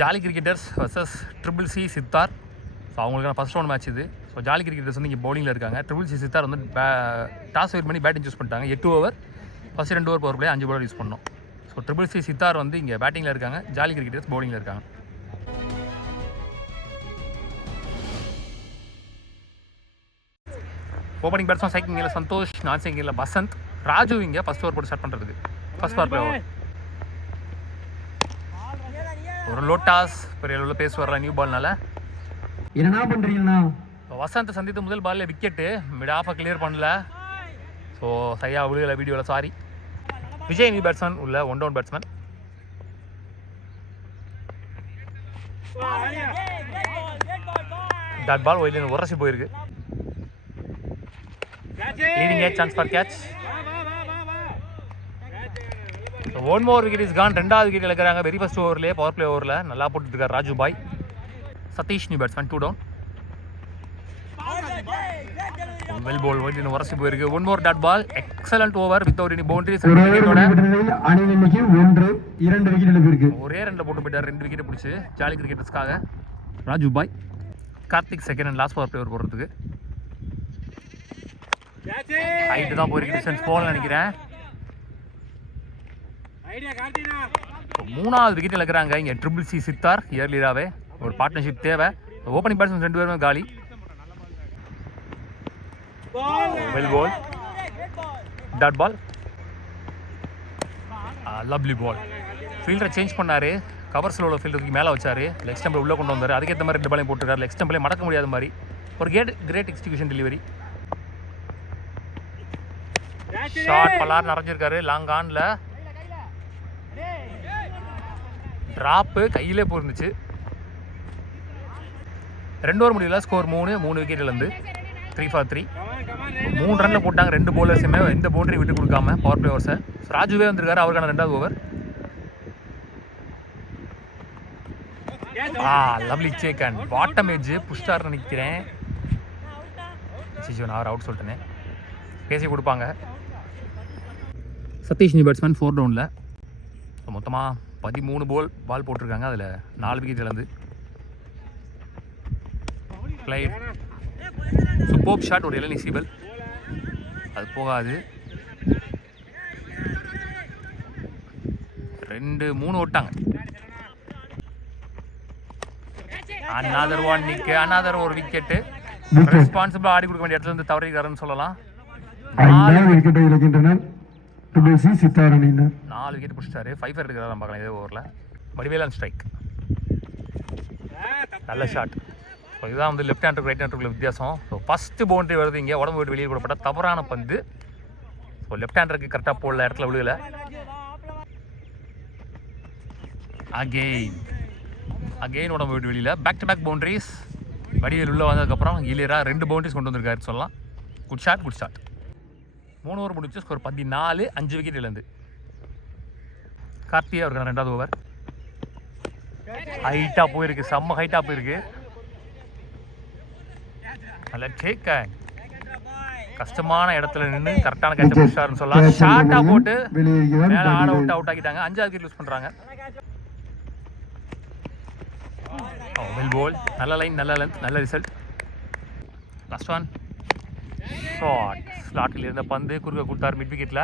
Jolly cricketers versus triple C sitar. So அவங்களுக்கான first round match இது. So jolly cricketers வந்து இங்கே பவுலிங்கில் இருக்காங்க. ட்ரிபிள் சி சித்தார் வந்து டாஸ் வெயிட் பண்ணி பேட்டிங் சூஸ் பண்ணிட்டாங்க. 8 over, first 2 over power play 5 பால் யூஸ் பண்ணோம். ஸோ ட்ரிபிள் சி சித்தார் வந்து இங்கே பேட்டிங்கில் இருக்காங்க. ஜாலி கிரிக்கெட்டர்ஸ் பவுலிங்கில் இருக்காங்க. ஓப்பனிங் பேட்ஸ்மேன் சைக்கிங்கில் சந்தோஷ், நான் சைக்கிங்கில் வசந்த், ராஜு இங்கே ஃபஸ்ட் ஓவர் போட்டு ஸ்டார்ட் பண்ணுறதுக்கு. ஃபஸ்ட் பவர் பிளே ஓவர் ஒரு லோட்டாஸ் பெரிய அளவில் பேஸ் வர்ற நியூ பால்னால என்ன பண்ணுறீங்கண்ணா. வசந்த் சந்தித்த முதல் பாலில் விக்கெட்டு, மிட் ஆஃபை கிளியர் பண்ணல. ஸோ சரியா விழுகலை வீடியோவில், சாரி. விஜய் நியூ பேட்ஸ்மேன் உள்ள 1 டவுன் பேட்ஸ்மேன். டாட் பால் ஒயிலின் உரசி போயிருக்கு. Leading a chance for catch. One more wicket is gone. 2வது விக்கெட் இழக்கிறாங்க வெரி ஃபர்ஸ்ட் ஓவர்லேயே, பவர் பிளே ஓவரில் நல்லா போட்டுருக்கார் ராஜு பாய். Satish new batsman 2 down. Well ball ஒயிலின் உரசி போயிருக்கு. 1 more dot ball. Excellent over without any boundaries. ஒரே 2 ரன்ல போட்டு போயிட்டார். 2 விக்கெட் பிடிச்சி ஜாலி கிரிக்கெட்டர்ஸ்க்காக ராஜு பாய். Karthik second and last power play over போடுறதுக்கு. ஹைட்டு தான் போயிருக்கு, டிஸ்டன்ஸ் போகலன்னு நினைக்கிறேன். 3வது விக்கெட் இழக்கிறாங்க இங்கே ட்ரிபிள் சி சித்தார். இயர்லியாவே ஒரு பார்ட்னர்ஷிப் தேவை. ஓப்பனிங் பேட்ஸ்மேன் 2 பேருமே காலி. Well ball, dot ball, lovely ball. ஃபீல்டரை சேஞ்ச் பண்ணார். கவர் ஸ்லோவில் ஃபீல்டருக்கு மேலே வச்சார். லெக் ஸ்டம்பில் உள்ளே கொண்டு வந்தார். அதுக்கேற்ற மாதிரி 2 பாலையும் போட்டுருக்காரு. லெக் ஸ்டம்பில் மடக்க முடியாத மாதிரி ஒரு கிரேட் எக்ஸிகியூஷன் டெலிவரி. ஷார்ட் பல்லார் நிறைஞ்சிருக்காரு. லாங் ஆன்ல டிராப்பு கையிலே போயிருந்துச்சு. 2 ஓவர் முடியல. ஸ்கோர் 3 விக்கெட் இழந்து 3 for 3. 3 ரன்ல போட்டாங்க 2 பவுலர்ஸுமே, எந்த பவுண்டரி விட்டு கொடுக்காம பவர் பிளே ஓவர்ஸை. ராஜுவே வந்திருக்காரு, அவருக்கான 2வது ஓவர். லவ்லி சேக் அண்ட் பாட்டம் எட்ஜ் புஷ்டார் நினைக்கிறேன். நான் அவுட் சொல்லிட்டேனே, பேசி கொடுப்பாங்க. சதீஷ் நியூ பேட்ஸ்மேன் 4 டவுனில். மொத்தமாக 13 பால் போட்டிருக்காங்க. அதில் 4 விக்கெட் இழந்து. ஃப்ளைட் சூப்பர் ஷாட், ஒரு இளநீ சீபல், அது போகாது. 2-3 ஓட்டாங்க. அனதர் ஒன் நிக், அனதர் ஒரு விக்கெட்டு. ரெஸ்பான்சிபிளாக ஆடி கொடுக்க வேண்டிய இடத்துல இருந்து தவறிக்காருன்னு சொல்லலாம். 4 விக்கெட் பிடிச்சிட்டாரு. 5 எடுக்கிறாரு பார்க்கலாம் இதே ஓவரில். வடிவேலன் ஸ்ட்ரைக், நல்ல ஷாட். ஸோ இதுதான் வந்து லெஃப்ட் ஹேண்டருக்கு ரைட் ஹேண்டருக்குள்ள வித்தியாசம். ஸோ ஃபஸ்ட்டு பவுண்டரி வருது இங்கே, உடம்பு விட்டு வெளியே கொடுப்பட்ட தவறான பந்து. ஸோ லெஃப்ட் ஹேண்டருக்கு கரெக்டாக போடல, இடத்துல விழுகலை. அகெயின் உடம்பு விட்டு வெளியில். Back to back boundaries. Vadivel உள்ளே வந்ததுக்கப்புறம் கிளியராக 2 பவுண்டரிஸ் கொண்டு வந்திருக்காரு சொல்லலாம். Good shot. 3 ஓவர் முடிச்சு ஸ்கோர் 14, 5 விக்கெட் இழந்து. கார்த்தி அவருக்கான 2வது ஓவர். ஹைட்டாக போயிருக்கு, செம்ம ஹைட்டாக போயிருக்கு. நல்ல டேக். கஷ்டமான இடத்துல நின்று கரெக்டான கேட்ச பிடிச்சாருன்னு சொல்லலாம். ஷார்ட்டாக போட்டு மேலே அவுட் ஆக்கிட்டாங்க. 5வது விக்கெட் யூஸ் பண்ணுறாங்க. வெல் பால், நல்ல லைன், நல்ல லென்த், நல்ல ரிசல்ட். Last one short. ஸ்லாட்டில் இருந்த பந்து குறுக்க கொடுத்தார் மிட் விக்கெட்டில்,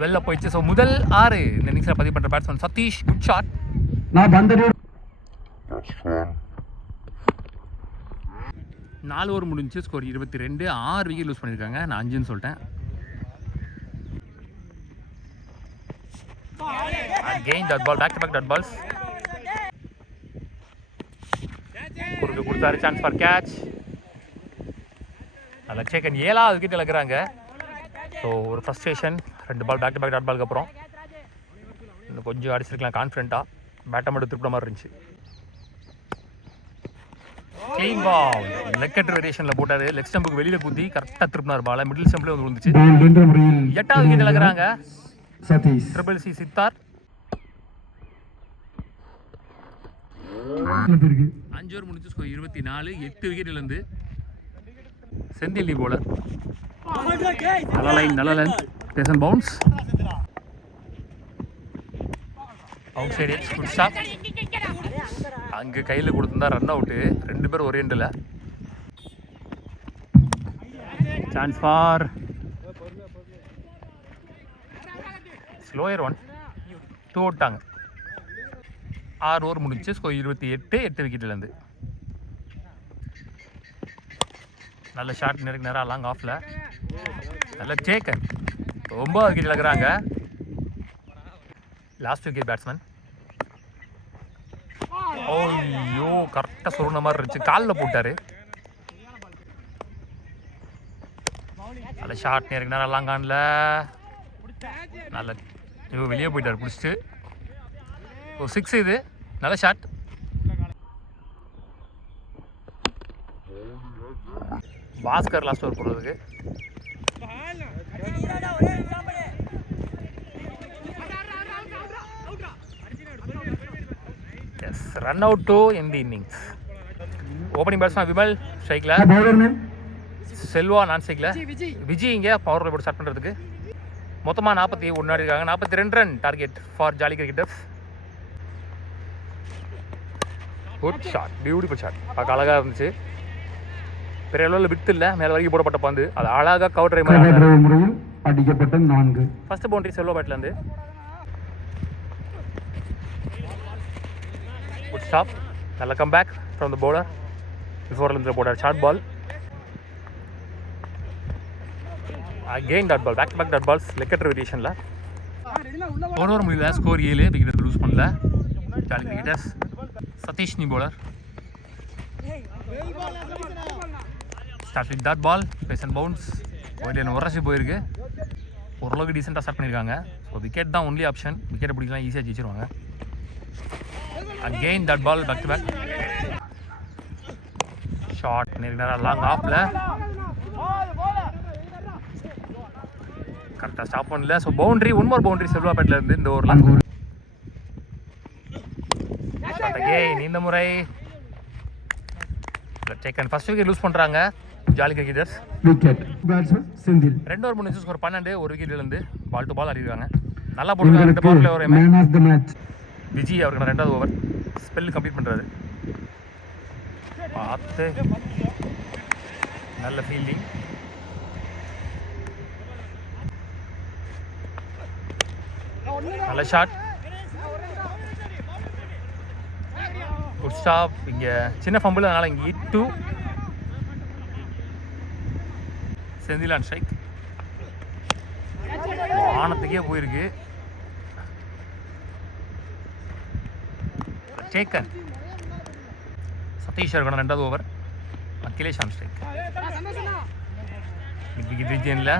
வெளில போயிடுச்சு. ஸோ முதல் 6 இந்த இன்னிங்ஸில் பதிவு பண்ணுற batsman Sathish. Good shot. 4 over முடிஞ்சு ஸ்கோர் 22, 6 விக்கெட் லூஸ் பண்ணியிருக்காங்க. நான் 5ன்னு சொல்லிட்டேன். Again dot ball, back to back dot balls. குறுக்க கொடுத்தாரு, சான்ஸ் ஃபார் கேட்ச். நல்ல சேக்கன். 7வது விக்கெட் இழக்கிறாங்க. ஸோ ஒரு frustration. 2 ball back to back dot பாலுக்கு அப்புறம் இன்னும் கொஞ்சம் அடிச்சிருக்கலாம் கான்ஃபிடென்ட்டாக. பேட்டை மட்டும் திருப்பிட மாதிரி இருந்துச்சு. க்ளீன் பால். லெக் கட் வேரியேஷனில் போட்டார். லெக் ஸ்டம்புக்கு வெளியில் குத்தி கரெக்டாக திருப்பினார் பாலை. மிடில் ஸ்டம்பில் வந்து விழுந்துச்சு. 8வது விக்கெட் இழக்கிறாங்க ட்ரிபிள் சி சித்தார். 5 ஓவர் முடிச்சு ஸ்கோர் 24, 8 விக்கெட் இழந்து. செந்தில் போலர். நல்ல லைன், நல்ல length, pace and bounce. Out side good stop. அங்கே கையில் கொடுத்துருந்தா ரன் அவுட்டு. 2 பேர் ஒரே எண்டில். Chance for slower 1. 2 ஓட்டாங்க. 6 ஓவர் முடிஞ்சு. ஸ்கோர் 28 விக்கெட்லேருந்து. நல்ல ஷாட் நேராக லாங் ஆஃபில். நல்ல டேக்கன். 9 விக்கெட் இழக்கிறாங்க. Last wicket batsman. ஐயோ கரெக்டாக சொன்ன மாதிரி இருந்துச்சு. காலில் போட்டார். நல்ல ஷாட் நேரம் லாங் ஆனில். நல்ல வெளியே போயிட்டார் பிடிச்சிட்டு. 6 இது. நல்ல ஷாட். பாஸ்கர் லாஸ்ட் ஓவர் போடுறதுக்கு. Yes run out to end the innings. Opening batsman Vimal ஸ்ட்ரைக்கில். செல்வா நான் ஸ்ட்ரைக்கில். விஜய் இங்கே பவர் போட்டு ஸ்டார்ட் பண்ணுறதுக்கு. மொத்தமாக 41 ஆடி இருக்காங்க. 42 run target for Jolly Cricketers. Good shot. Beautiful shot. பார்க்க அழகாக இருந்துச்சு. பெரிய அளவில் விட்டு இல்லை. மேலே வரைக்கும் போடப்பட்ட பந்து. அது அழகாக கவர் டிரைவ் முறையில் அடிக்கப்பட்ட 4. ஃபர்ஸ்ட் பவுண்டரி செல்வா பேட்லேருந்து. Good stop. நல்ல come back from the bowler. பிஃபோர்லேருந்து போட்டார் short ball. Again dot ball. Back to back dot balls. லெக்கெட் வேரியேஷனில். ஒரு ஓவர் முடியல. ஸ்கோர் 7. விக்கெட் லூஸ் பண்ணல ஜாலி கிரிக்கெட்டர்ஸ். சதீஷ் நீ bowler. Start with dot ball. Pace and bounce. Wide உரசி போயிருக்கு. ஓரளவுக்கு டீசெண்டாக ஸ்டார்ட் பண்ணியிருக்காங்க. ஸோ விக்கெட் தான் ஒன்லி ஆப்ஷன். விக்கெட்டை பிடிக்கலாம் ஈஸியாக ஜெயிச்சிருவாங்க. Again dot ball. Back to back short நேரம் லாங் ஆஃபில். கரெக்டாக ஸ்டாப் பண்ணல. So boundary. 1 more பவுண்டரி செல்வாப்பேட்டில் இருந்து இந்த ஓவரில். Short again. இந்த முறை டேக்கன். ஃபர்ஸ்ட் விக்கெட் லூஸ் பண்ணுறாங்க Jolly Cricketers. Wicket batsman Senthil. 2 over முடிஞ்சு. ஸ்கோர் 12. 1 விக்கெட்லேருந்து பால் டு பால் ஆடிருக்காங்க. நல்லா போட்டுருக்காங்க. 2 பால் ஒரு man of the match Vijay அவருக்கு 2வது ஓவர் ஸ்பெல் கம்ப்ளீட் பண்ணுறாரு. பார்த்து நல்ல ஃபீல்டிங். நல்ல ஷாட். Good stop. இங்கே சின்ன ஃபம்பிள். அதனால் இங்கே 2. Senthil on strike. வானத்துக்கே போயிருக்கு. டேக்கன். சதீஷ் இருக்கணும் 2வது over. Akhilesh on strike. Wicket ரீஜனில்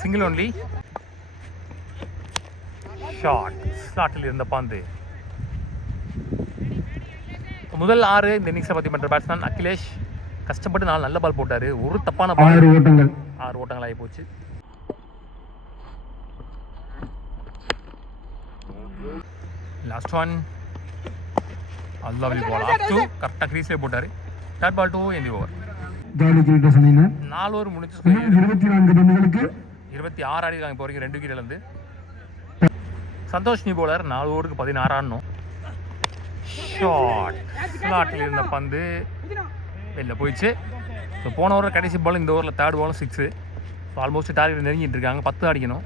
சிங்கிள் ஒன்லி. ஷாட். ஸ்லாட்டில் இருந்த பந்து. முதல் 6 இந்த இன்னிங்ஸை பற்றி பண்ணுற பேட்ஸ்மேன் அகிலேஷ். கஷ்டப்பட்டு 4 நல்ல பால் போட்டார். ஒரு தப்பான பால். 6 ஓட்டங்கள் ஆகி போச்சு. Last one. Lovely ball. Up to கரெக்டாக க்ரீஸ்லேயே போட்டார். Dot ball 2 in the over. 4 over முடிஞ்சு. 24 பந்துகளுக்கு 26 ஆடி இருக்காங்க இப்போ வரைக்கும் 2 விக்கெட்லேருந்து. சந்தோஷ் நீ பவுலர். 4 ஓவருக்கு 16 ஆடணும். ஷார்ட். ஸ்லாட்டில் இருந்த பந்து வெளில போயிடுச்சு. ஸோ போன ஓவர் கடைசி பால். இந்த ஓவரில் 3rd பாலும் 6. ஸோ ஆல்மோஸ்ட் டார்கெட் நெருங்கிட்டு இருக்காங்க. 10 அடிக்கணும்.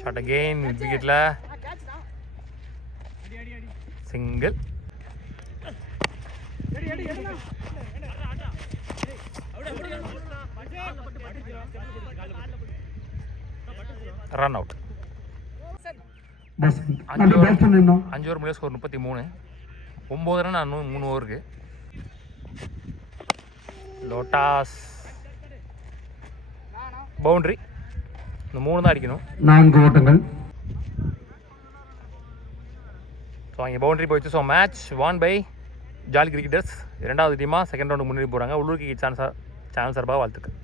ஷார்ட் அகெயின் வித் விக்கெட்டில். சிங்கிள். Run out. 5 ஓவர் முடிய ஸ்கோர் 33. 9 ரன் 3 ஓவருக்கு. லோட்டாஸ். பவுண்டரி. இந்த 3 தான் அடிக்கணும். 4 ஓட்டங்கள். ஸோ அங்கே பவுண்டரி போயிடுச்சு. So match won by Jolly Cricketers. 2வது டீமாக செகண்ட் ரவுண்டுக்கு முன்னேறி போகிறாங்க. உள்ளூர் கிரிக்கெட் சேனல் சார்பாக வாழ்த்துக்கள்.